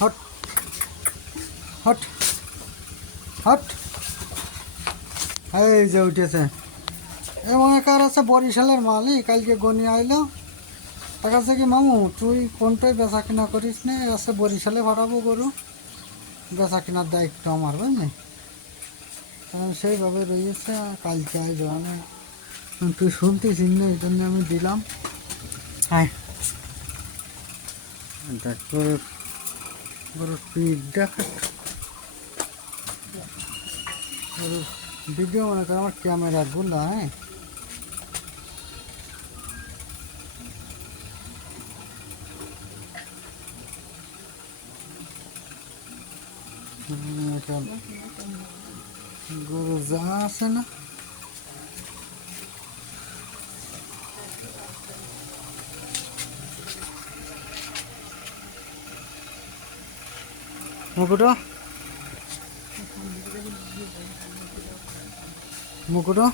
Hot hot hot, এই যে উঠেছে। এ মনে কর আছে বরিশালের মালিক, কালকে গনি আইলো, তার কাছে কি মামু তুই কোনটাই বেচা কিনা করিস না, আছে বরিশালে পাঠাবো গরু, বেচা কেনার দায়িত্ব আমার, বুঝলি? সেইভাবে রয়েছে। কালকে আইলো, তুই শুনতেছিস না, এই জন্য আমি দিলাম। হ্যাঁ, গরুর গরুর পিঠ দেখ, গরুর ভিডিও মনে কর আমার ক্যামেরা গুলা। হ্যাঁ, গরু যা আছে না, মুকুটো মুকুটো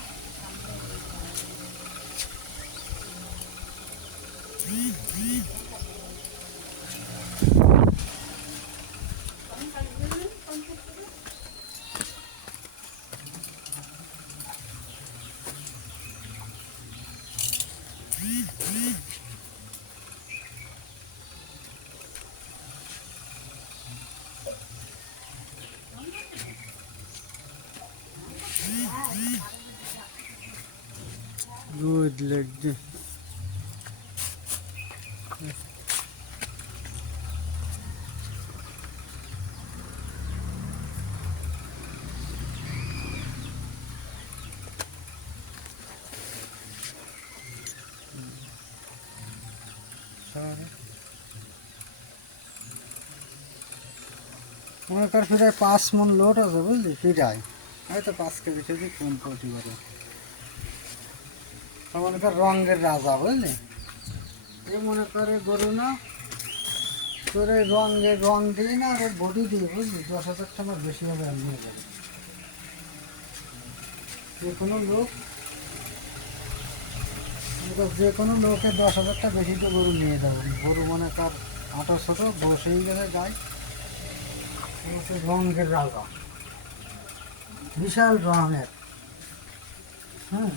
good lady. মনে কর ফিরায় 5 মন লোড আছে, বুঝলি? ফিরায় হয়তো 5 কেজি কেজি কম পটি করে। মনে কর রঙের রাজা, বুঝলি? এই মনে করে গরু না, তোর এই রঙের রং দিই না, আর ওর বডি দিয়ে, বুঝলি? 10,000 টাকার বেশি হবে আমি নিয়ে যাবো। যে কোনো লোক, যে কোনো লোকে 10,000 টাকা বেশি তো গরু নিয়ে যাবে। গরু মনে কর 2800 বসেই গেলে গায়ে, রঙের রাজা, বিশাল রঙের। হ্যাঁ,